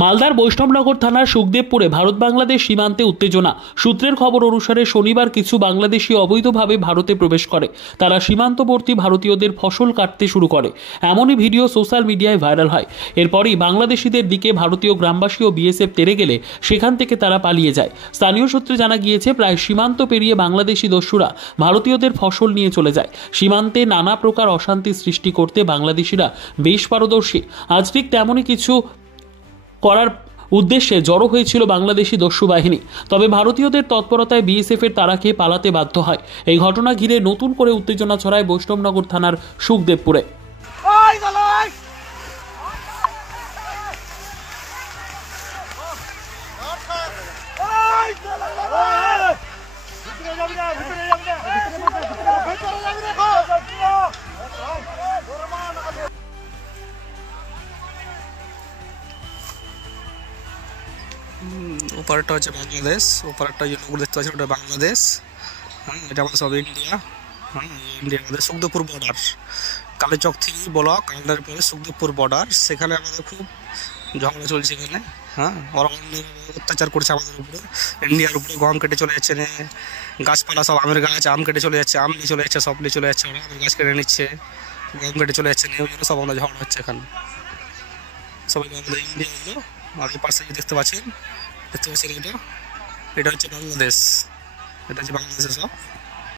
মালদার বৈষ্ণবনগর থানার সুখদেবপুরে ভারত বাংলাদেশ সীমান্তে উত্তেজনা। সূত্রের খবর অনুসারে শনিবার কিছু বাংলাদেশি অবৈধভাবে ভারতে প্রবেশ করে। তারা সীমান্তবর্তী ভারতীয়দের ফসল কাটতে শুরু করে। এমনই ভিডিও সোশ্যাল মিডিয়ায় ভাইরাল হয়। এরপরই বাংলাদেশিদের দিকে ভারতীয় গ্রামবাসী ও বিএসএফ তেড়ে গেলে সেখান থেকে তারা পালিয়ে যায়। স্থানীয় সূত্রে জানা গিয়েছে, প্রায় সীমান্ত পেরিয়ে বাংলাদেশি দস্যুরা ভারতীয়দের ফসল নিয়ে চলে যায়। সীমান্তে নানা প্রকার অশান্তি সৃষ্টি করতে বাংলাদেশিরা বেশ পারদর্শী। আজ ঠিক তেমনই কিছু করার উদ্দেশ্যে জড়ো হয়েছিল বাংলাদেশি দস্যু বাহিনী। তবে ভারতীয়দের তৎপরতায় বিএসএফ এর তাড়া খেয়ে পালাতে বাধ্য হয়। এই ঘটনা ঘিরে নতুন করে উত্তেজনা ছড়ায় বৈষ্ণবনগর থানার সুখদেবপুরে। ওপারটা হচ্ছে বাংলাদেশ, ওপারটা যে নগর দেখতে পাচ্ছেন ওটা বাংলাদেশ। হ্যাঁ, এটা আমাদের সব ইন্ডিয়া। হ্যাঁ, ইন্ডিয়া আমাদের সুখদেবপুর বর্ডার, কালীচক থেকে ব্লক আমাদের পরে সুখদেবপুর বর্ডার। সেখানে আমাদের খুব ঝগড়া চলছে এখানে। হ্যাঁ, ওরা অত্যাচার করছে আমাদের উপরে, ইন্ডিয়ার উপরে। গম কেটে চলে যাচ্ছে, গাছপালা সব আমের গাছ, আম কেটে চলে যাচ্ছে, আম নিয়ে চলে যাচ্ছে, সব নিয়ে চলে যাচ্ছে। ওরা আমের গাছ কেটে নিচ্ছে, গম কেটে চলে যাচ্ছে, নিয়ে ওই জন্য সব আমাদের ঝগড়া হচ্ছে এখানে। সবাই আমাদের ইন্ডিয়া হলো। আর এই পাশে দেখতে পাচ্ছেন, এটা হচ্ছে বাংলাদেশ, এটা হচ্ছে বাংলাদেশের সব।